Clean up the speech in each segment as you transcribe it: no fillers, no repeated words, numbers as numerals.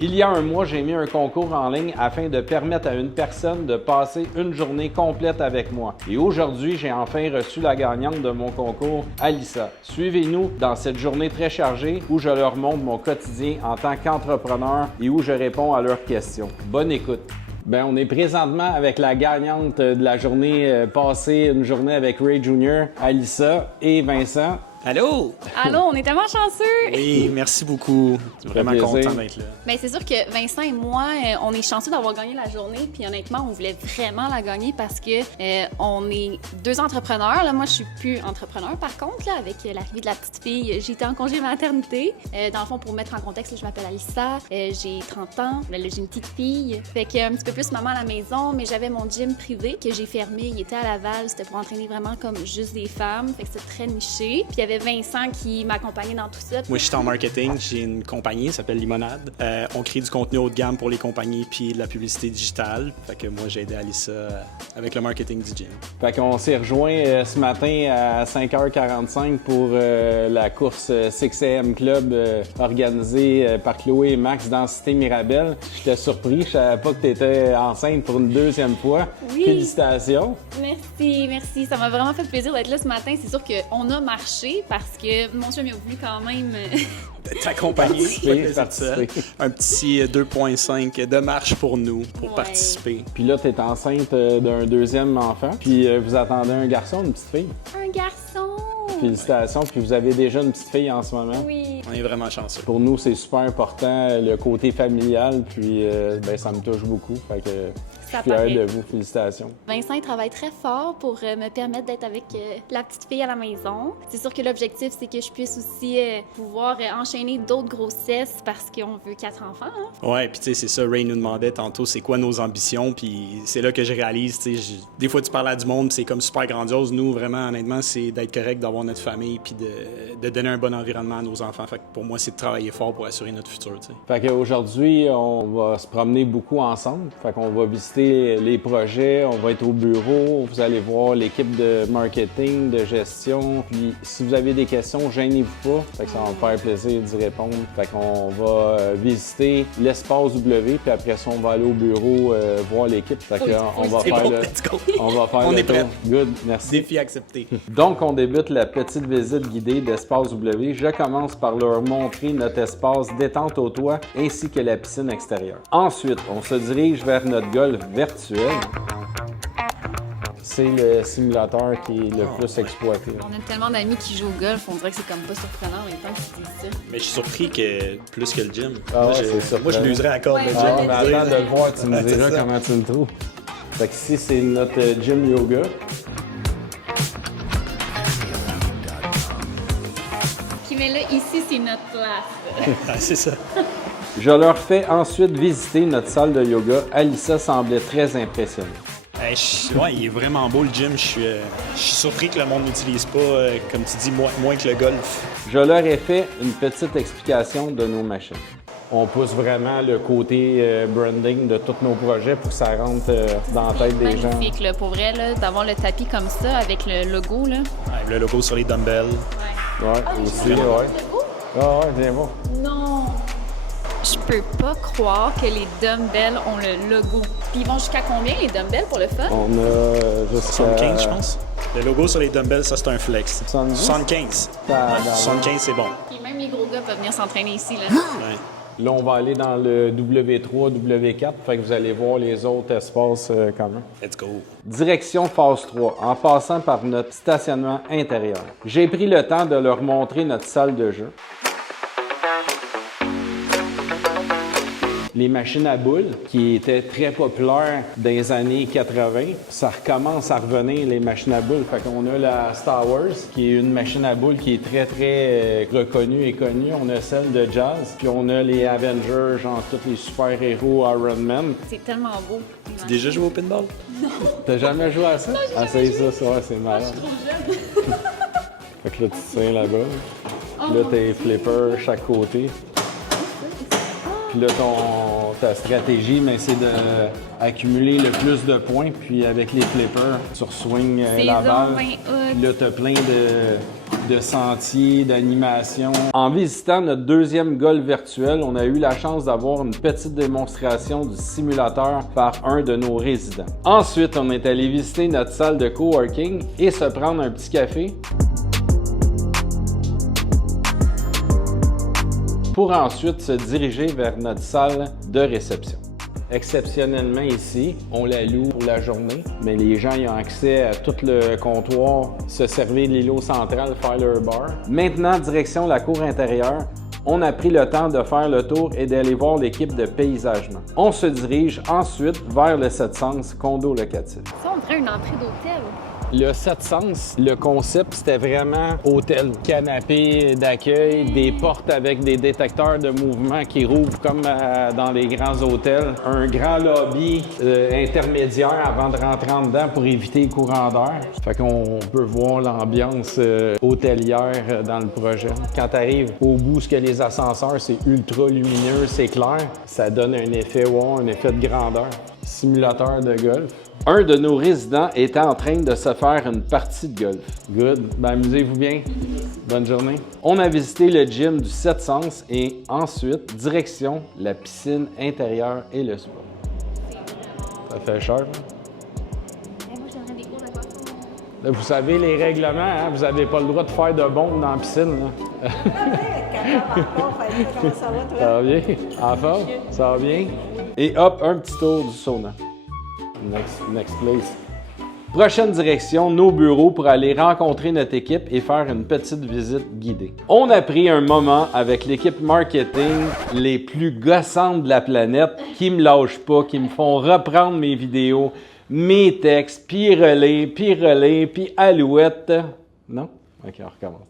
Il y a un mois, j'ai mis un concours en ligne afin de permettre à une personne de passer une journée complète avec moi. Et aujourd'hui, j'ai enfin reçu la gagnante de mon concours, Alyssa. Suivez-nous dans cette journée très chargée où je leur montre mon quotidien en tant qu'entrepreneur et où je réponds à leurs questions. Bonne écoute! Bien, on est présentement avec la gagnante de la journée passée, une journée avec Ray Jr., Alyssa et Vincent. Allô? Allô, on est tellement chanceux! Oui, merci beaucoup. Vraiment content d'être là. Bien, c'est sûr que Vincent et moi, on est chanceux d'avoir gagné la journée. Puis honnêtement, on voulait vraiment la gagner parce que on est deux entrepreneurs. Là, moi, je suis plus entrepreneur. Par contre, là, avec l'arrivée de la petite fille, j'étais en congé maternité. Dans le fond, pour mettre en contexte, là, je m'appelle Alyssa. J'ai 30 ans. Là, j'ai une petite fille. Fait que un petit peu plus maman à la maison, mais j'avais mon gym privé que j'ai fermé. Il était à Laval. C'était pour entraîner vraiment comme juste des femmes. Fait que c'était très niché. Puis il y avait Vincent qui m'accompagnait dans tout ça. Moi, je suis en marketing. J'ai une compagnie, ça s'appelle Limonade. On crée du contenu haut de gamme pour les compagnies puis de la publicité digitale. Fait que moi, j'ai aidé Alyssa avec le marketing du gym. Fait qu'on s'est rejoint ce matin à 5h45 pour la course 6am Club organisée par Chloé et Max dans Cité Mirabel. J'étais surpris, je savais pas que tu étais enceinte pour une deuxième fois. Oui. Félicitations! Merci. Ça m'a vraiment fait plaisir d'être là ce matin. C'est sûr qu'on a marché parce que mon chum il a voulu quand même... T'accompagner, participer. Un petit 2.5 de marche pour nous, pour participer. Puis là, tu es enceinte d'un deuxième enfant. Puis vous attendez un garçon, une petite fille. Un garçon! Félicitations. Puis vous avez déjà une petite fille en ce moment. Oui. On est vraiment chanceux. Pour nous, c'est super important, le côté familial. Puis ben, ça me touche beaucoup. Fait que je suis fier de vous. Félicitations. Vincent il travaille très fort pour me permettre d'être avec la petite fille à la maison. C'est sûr que l'objectif, c'est que je puisse aussi pouvoir enchaîner d'autres grossesses parce qu'on veut 4 enfants. Hein? Ouais, puis tu sais, c'est ça, Ray nous demandait tantôt, c'est quoi nos ambitions, puis c'est là que je réalise, tu sais, des fois tu parles à du monde, c'est comme super grandiose. Nous, vraiment, honnêtement, c'est d'être correct, d'avoir notre famille, puis de donner un bon environnement à nos enfants. Fait que pour moi, c'est de travailler fort pour assurer notre futur, tu sais. Fait qu'aujourd'hui, on va se promener beaucoup ensemble. Fait qu'on va visiter les projets, on va être au bureau, vous allez voir l'équipe de marketing, de gestion. Puis si vous avez des questions, gênez-vous pas. Fait que ça va me faire plaisir d'y répondre. Fait qu'on va visiter l'espace W, puis après ça, on va aller au bureau voir l'équipe. Fait qu'on va faire let's go. On va faire On le est prêt. tour. Good, merci. Défi accepté. Donc, on débute la petite visite guidée d'Espace W. Je commence par leur montrer notre espace détente au toit ainsi que la piscine extérieure. Ensuite, on se dirige vers notre golf virtuel. C'est le simulateur qui est le plus exploité. On a tellement d'amis qui jouent au golf, on dirait que c'est comme pas surprenant en même temps que tu dis ça. Mais je suis surpris que plus que le gym. Ah moi, ouais, c'est surprenant. moi, je l'userais encore le Ouais, gym. Ah, ouais, mais attends de le voir, tu me C'est diras ça. comment tu le trouves. Fait que ici, c'est notre gym yoga. OK, mais là, ici, c'est notre place. Ah, c'est ça. Je leur fais ensuite visiter notre salle de yoga. Alyssa semblait très impressionnée. Ouais, il est vraiment beau le gym. Je suis surpris que le monde n'utilise pas, comme tu dis, moins que le golf. Je leur ai fait une petite explication de nos machines. On pousse vraiment le côté branding de tous nos projets pour que ça rentre dans la tête des gens. Magnifique, là, pour vrai, là, d'avoir le tapis comme ça avec le logo. Là. Ouais, le logo sur les dumbbells. Ouais. Ouais, aussi, ouais. Ah ouais, viens voir. Non! Je peux pas croire que les dumbbells ont le logo. Puis ils vont jusqu'à combien, les dumbbells, pour le fun? On a jusqu'à... 75, je pense. Le logo sur les dumbbells, ça, c'est un flex. 70? 75. Ah, Ouais, 75, c'est bon. Puis même les gros gars peuvent venir s'entraîner ici, là. Ouais. Là, on va aller dans le W3, W4, fait que vous allez voir les autres espaces communs. Let's go. Direction phase 3, en passant par notre stationnement intérieur. J'ai pris le temps de leur montrer notre salle de jeu. Les machines à boules, qui étaient très populaires dans les années 80, ça recommence à revenir, les machines à boules. Fait qu'on a la Star Wars, qui est une machine à boules qui est très reconnue et connue. On a celle de Jazz, puis on a les Avengers, genre tous les super-héros Iron Man. C'est tellement beau. Tu as déjà joué au pinball? T'as jamais joué à ça? Ah, c'est ça, ouais, c'est malade. Fait que là, tu te tiens là-bas. Là, t'as les flippers chaque côté. Puis là, ta stratégie, c'est d'accumuler le plus de points. Puis avec les flippers, tu re-swings la balle. Puis là, tu as plein de sentiers, d'animations. En visitant notre deuxième golf virtuel, on a eu la chance d'avoir une petite démonstration du simulateur par un de nos résidents. Ensuite, on est allé visiter notre salle de coworking et se prendre un petit café. Pour ensuite se diriger vers notre salle de réception. Exceptionnellement ici, on la loue pour la journée, mais les gens y ont accès à tout le comptoir, se servir de l'îlot central, faire leur bar. Maintenant, direction la cour intérieure, on a pris le temps de faire le tour et d'aller voir l'équipe de paysagement. On se dirige ensuite vers le 7 Sens condo locatif. Ça, on dirait une entrée d'hôtel. Le 7 Sens, le concept, c'était vraiment hôtel. Canapé d'accueil, des portes avec des détecteurs de mouvement qui rouvrent comme dans les grands hôtels. Un grand lobby intermédiaire avant de rentrer en dedans pour éviter les courants d'air. Fait qu'on peut voir l'ambiance hôtelière dans le projet. Quand tu arrives au bout, ce que les ascenseurs, c'est ultra lumineux, c'est clair. Ça donne un effet wow, un effet de grandeur. Simulateur de golf. Un de nos résidents était en train de se faire une partie de golf. Good. Ben, amusez-vous bien. Bonne journée. On a visité le gym du 7 Sens et ensuite, direction la piscine intérieure et le spa. Ça fait cher, hein? Moi, j'aimerais des cours de golf. Là, vous savez les règlements, hein? Vous n'avez pas le droit de faire de bombes dans la piscine. Là. Ça va bien? En forme? Ça va bien? Et hop, un petit tour du sauna. Next place. Prochaine direction, nos bureaux pour aller rencontrer notre équipe et faire une petite visite guidée. On a pris un moment avec l'équipe marketing les plus gossantes de la planète qui me lâchent pas, qui me font reprendre mes vidéos, mes textes, puis relais, puis alouette. Non? Ok, on recommence.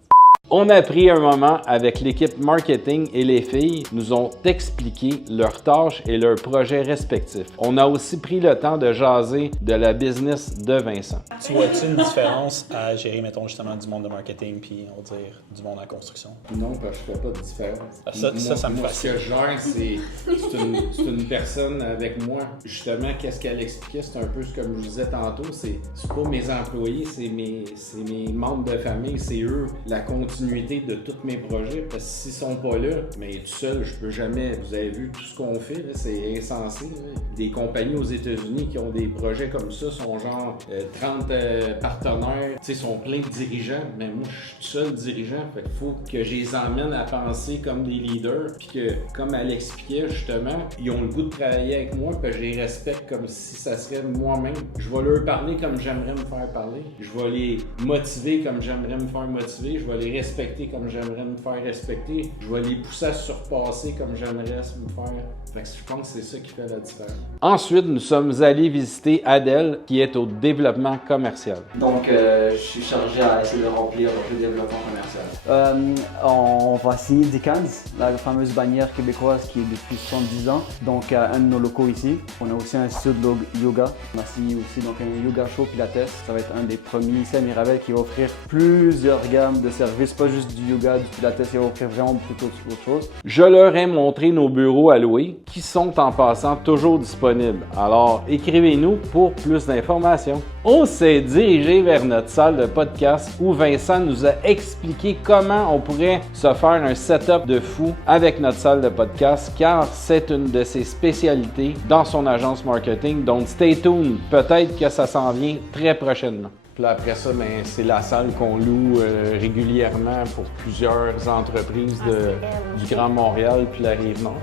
On a pris un moment avec l'équipe marketing et les filles nous ont expliqué leurs tâches et leurs projets respectifs. On a aussi pris le temps de jaser de la business de Vincent. Tu vois-tu une différence à gérer, mettons, justement, du monde de marketing puis, on va dire, du monde en construction? Non, parce que je fais pas de différence. Ça me fascine. Ce que je gère, c'est une personne avec moi. Justement, qu'est-ce qu'elle expliquait, c'est un peu comme je disais tantôt, c'est pas mes employés, c'est mes membres de famille, c'est eux, la continuité de tous mes projets, parce que s'ils sont pas là, mais tout seul, je peux jamais. Vous avez vu tout ce qu'on fait, là, c'est insensé. Là. Des compagnies aux États-Unis qui ont des projets comme ça sont genre 30 partenaires, tu sais, sont pleins de dirigeants, mais moi, je suis tout seul dirigeant, fait qu'il faut que je les emmène à penser comme des leaders, puis que, comme elle expliquait justement, ils ont le goût de travailler avec moi, puis je les respecte comme si ça serait moi-même. Je vais leur parler comme j'aimerais me faire parler, je vais les motiver comme j'aimerais me faire motiver, je vais les respecter comme j'aimerais me faire respecter. Je vais les pousser à surpasser comme j'aimerais me faire. Fait que je pense que c'est ça qui fait la différence. Ensuite, nous sommes allés visiter Adèle, qui est au développement commercial. Donc, je suis chargé à essayer de remplir le développement commercial. On va signer Dickens, la fameuse bannière québécoise qui est depuis 70 ans. Donc, un de nos locaux ici. On a aussi un studio de yoga. On a signé aussi donc, un yoga show Pilates. Ça va être un des premiers ici à Mirabel qui va offrir plusieurs gammes de services, pas juste du yoga, du Pilates, il va offrir vraiment beaucoup d'autres choses. Je leur ai montré nos bureaux à louer, qui sont en passant toujours disponibles. Alors, écrivez-nous pour plus d'informations. On s'est dirigé vers notre salle de podcast où Vincent nous a expliqué comment on pourrait se faire un setup de fou avec notre salle de podcast, car c'est une de ses spécialités dans son agence marketing. Donc, stay tuned. Peut-être que ça s'en vient très prochainement. Puis après ça, ben, c'est la salle qu'on loue régulièrement pour plusieurs entreprises du Grand Montréal puis la Rive-Nord.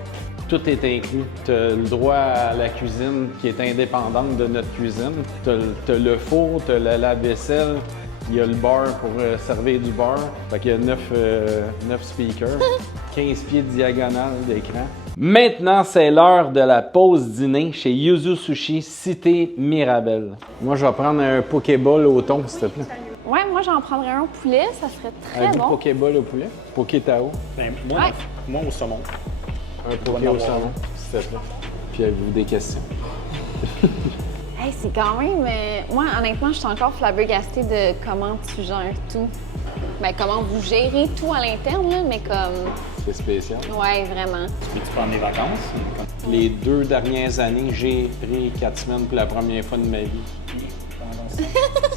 Tout est inclus. Tu as le droit à la cuisine qui est indépendante de notre cuisine. Tu as le four, tu as la lave-vaisselle. Il y a le bar pour servir du bar. Fait qu'il y a 9 speakers, 15 pieds de diagonale d'écran. Maintenant, c'est l'heure de la pause dîner chez Yuzu Sushi, Cité Mirabel. Moi, je vais prendre un Pokéball au thon, s'il te plaît. Ouais, moi j'en prendrais un au poulet, ça serait très bon. Un Pokéball au poulet? Poké-Tao? Ben, moi au saumon. Un Poké au saumon, s'il te plaît. Puis avez-vous des questions? Hey, c'est quand même... moi, honnêtement, je suis encore flabbergastée de comment tu gères tout. Ben, comment vous gérez tout à l'interne, là, mais comme... C'est spécial. Ouais, vraiment. Peux-tu prendre des vacances? Les 2 dernières années, j'ai pris 4 semaines pour la première fois de ma vie.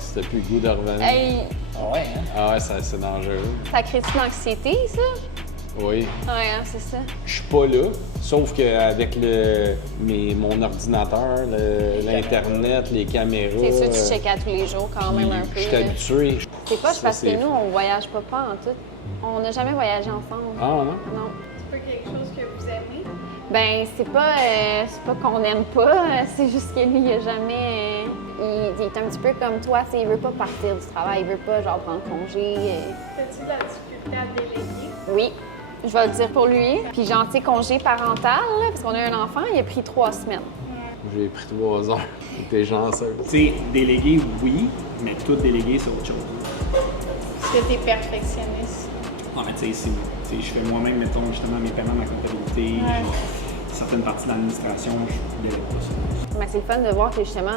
C'était plus le goût de revenir. Hey, Ah ouais, hein? Ah ouais, c'est dangereux. ça crée-tu de l'anxiété, ça? Oui. Ouais, hein, c'est ça. Je suis pas là, sauf qu'avec mon ordinateur, l'Internet, les caméras... C'est sûr que tu checkes à tous les jours quand même un peu. Je suis là. habitué. C'est pas Ça, parce que c'est- nous, on voyage pas en tout. On n'a jamais voyagé ensemble. Ah non? Non. C'est pas quelque chose que vous aimez? Ben, c'est pas qu'on n'aime pas, c'est juste que lui, il a jamais. Il est un petit peu comme toi, tu sais, il veut pas partir du travail, il veut pas, genre, prendre congé. As-tu de la difficulté à déléguer? Oui, je vais le dire pour lui. Puis, genre, tu sais, congé parental, là, parce qu'on a un enfant, il a pris 3 semaines. J'ai pris 3 heures. T'es chanceux. Tu sais, déléguer, oui, mais tout déléguer, c'est autre chose. Est-ce que tu es perfectionniste? Ah, mais tu sais, si je fais moi-même, mettons, justement, mes paiements, ma comptabilité, certaines parties de l'administration, je délègue pas ça. Mais c'est le fun de voir que justement,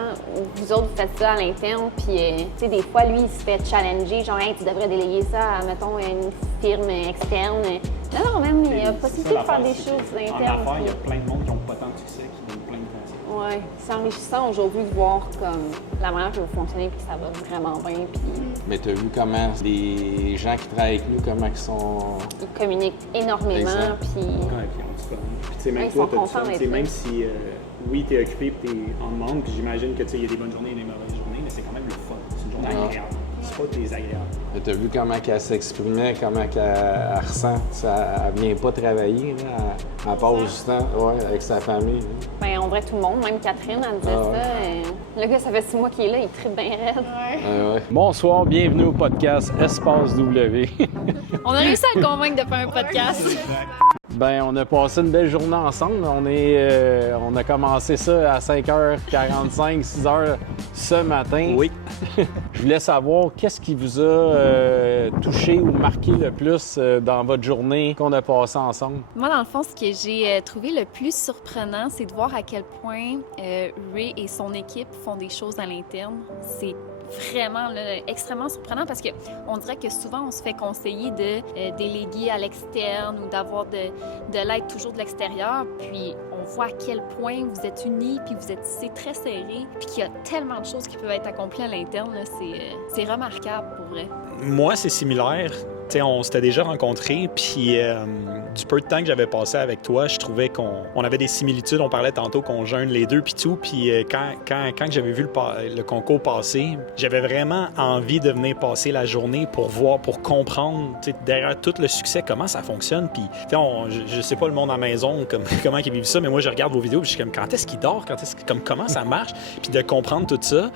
vous autres, vous faites ça à l'interne, puis tu sais, des fois, lui, il se fait challenger, genre, hey, tu devrais déléguer ça à, mettons, une firme externe. Non, même, il y a possibilité de faire des choses En internes. affaires, il y a puis- plein de monde qui n'ont pas tant de succès, qui donnent plein de conseils. Ouais, c'est enrichissant aujourd'hui de voir comme la manière que vous fonctionnez, puis que ça va vraiment bien, puis Mais t'as vu comment les gens qui travaillent avec nous, comment ils sont... ils communiquent énormément, Exact. puis Ouais, puis on se connaît. Puis tu sais, même Ouais, ils toi, sont t'as du contents fun. Tu sais, d'être même là. si, oui, t'es occupé et t'es en demande, puis j'imagine que tu sais, il y a des bonnes journées et des mauvaises journées, mais c'est quand même le fun. C'est une journée Ah. agréable. C'est pas désagréable. Mais t'as vu comment qu'elle s'exprimait, comment qu'elle ressent. Ça, elle vient pas travailler, là. Elle passe du temps avec sa famille. Là. ben, on dirait tout le monde, même Catherine, elle disait Ah ouais. ça. Le gars, ça fait 6 mois qu'il est là, il tripe bien raide. Ouais. Bonsoir, bienvenue au podcast Espace W. On a réussi à le convaincre de faire un podcast. Ben, on a passé une belle journée ensemble. On a commencé ça à 5h45, 6h ce matin. Oui. Je voulais savoir qu'est-ce qui vous a touché ou marqué le plus dans votre journée qu'on a passée ensemble. Moi, dans le fond, ce que j'ai trouvé le plus surprenant, c'est de voir à quel point Ray et son équipe font des choses à l'interne. C'est vraiment là, extrêmement surprenant parce que on dirait que souvent on se fait conseiller de déléguer à l'externe ou d'avoir de l'aide toujours de l'extérieur, puis on voit à quel point vous êtes unis puis vous êtes tissés très serrés puis qu'il y a tellement de choses qui peuvent être accomplies à l'interne, là, c'est remarquable pour vrai. Moi, c'est similaire. Tu sais, on s'était déjà rencontrés, puis du peu de temps que j'avais passé avec toi, je trouvais qu'on avait des similitudes. On parlait tantôt qu'on jeûne les deux, puis tout. Puis quand j'avais vu le concours passer, j'avais vraiment envie de venir passer la journée pour voir, pour comprendre, tu sais, derrière tout le succès, comment ça fonctionne. Puis, tu sais, je sais pas le monde à la maison, comment ils vivent ça, mais moi, je regarde vos vidéos, puis je suis comme, quand est-ce qu'il dort? Comment ça marche? Puis de comprendre tout ça,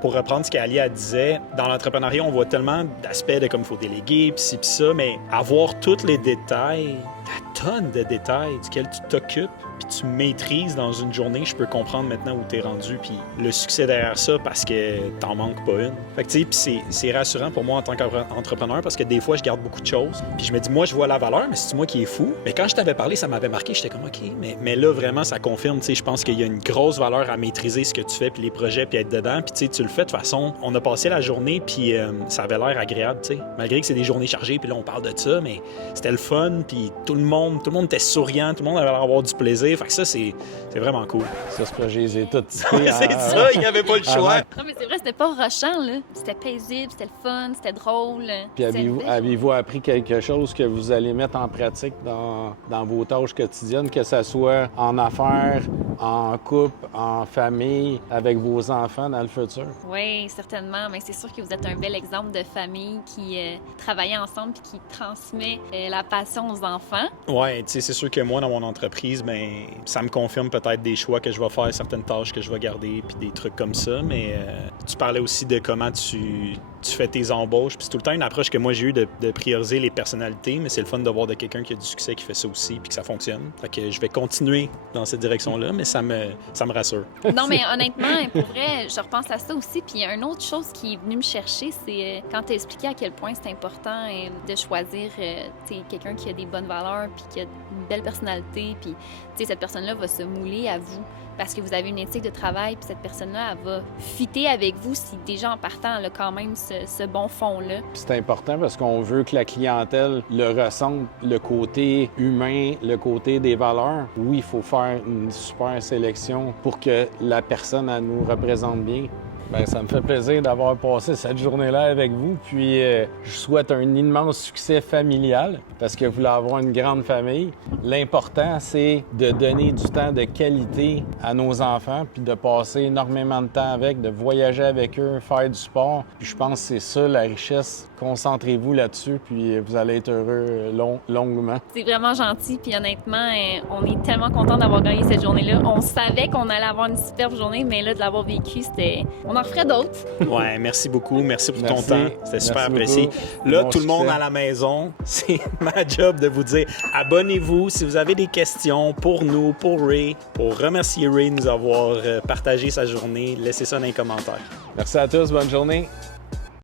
pour reprendre ce qu'Alia disait, dans l'entrepreneuriat, on voit tellement d'aspects de comme il faut déléguer, puis ci, puis ça, mais avoir tous les détails, la tonne de détails duquel tu t'occupes, puis tu maîtrises dans une journée, je peux comprendre maintenant où t'es rendu, puis le succès derrière ça, parce que t'en manques pas une. Fait que tu sais, puis c'est rassurant pour moi en tant qu'entrepreneur, parce que des fois, je garde beaucoup de choses, puis je me dis, moi, je vois la valeur, mais c'est moi qui est fou. Mais quand je t'avais parlé, ça m'avait marqué, j'étais comme, OK, mais là, vraiment, ça confirme, tu sais, je pense qu'il y a une grosse valeur à maîtriser ce que tu fais, puis les projets, puis être dedans, puis tu sais, tu le fais de toute façon. On a passé la journée, puis ça avait l'air agréable, tu sais. Malgré que c'est des journées chargées, puis là, on parle de ça, mais c'était le fun, puis tout le monde était souriant, tout le monde avait l'air d'avoir du plaisir. Fait que ça, c'est vraiment cool. Ça, c'est que je les ai toutes C'est ça, il n'y avait pas le choix. Non, mais c'est vrai, c'était pas rushant, là. C'était paisible, c'était le fun, c'était drôle. Puis C'était une belle avez-vous appris quelque chose que vous allez mettre en pratique dans vos tâches quotidiennes, que ce soit en affaires, en couple, en famille, avec vos enfants dans le futur? Oui, certainement. Mais c'est sûr que vous êtes un bel exemple de famille qui travaille ensemble et qui transmet la passion aux enfants. Ouais, tu sais, c'est sûr que moi, dans mon entreprise, ben, ça me confirme peut-être des choix que je vais faire, certaines tâches que je vais garder, puis des trucs comme ça. Mais tu parlais aussi de comment tu fais tes embauches. Puis c'est tout le temps une approche que moi j'ai eue de prioriser les personnalités, mais c'est le fun de voir de quelqu'un qui a du succès qui fait ça aussi, puis que ça fonctionne. Fait que je vais continuer dans cette direction-là, mais ça me rassure. Non, mais honnêtement, pour vrai, je repense à ça aussi. Puis une autre chose qui est venue me chercher, c'est quand tu as expliqué à quel point c'est important de choisir quelqu'un qui a des bonnes valeurs, puis qui a une belle personnalité, puis cette personne-là va se mouler à vous parce que vous avez une éthique de travail, puis cette personne-là, elle va fitter avec vous si déjà en partant, elle a quand même ce bon fond-là. C'est important parce qu'on veut que la clientèle le ressente, le côté humain, le côté des valeurs. Oui, il faut faire une super sélection pour que la personne elle nous représente bien. Bien, ça me fait plaisir d'avoir passé cette journée-là avec vous. Puis, je souhaite un immense succès familial parce que vous voulez avoir une grande famille. L'important, c'est de donner du temps de qualité à nos enfants puis de passer énormément de temps avec, de voyager avec eux, faire du sport. Puis, je pense que c'est ça la richesse. Concentrez-vous là-dessus puis vous allez être heureux longuement. C'est vraiment gentil. Puis, honnêtement, on est tellement contents d'avoir gagné cette journée-là. On savait qu'on allait avoir une superbe journée, mais là, de l'avoir vécu, c'était... On en referait d'autres. Ouais, merci beaucoup. Merci pour ton Merci. temps. C'était super Merci apprécié. beaucoup. Là, Bon tout le monde succès. à la maison, c'est ma job de vous dire abonnez-vous si vous avez des questions pour nous, pour Ray, pour remercier Ray de nous avoir partagé sa journée. Laissez ça dans les commentaires. Merci à tous. Bonne journée.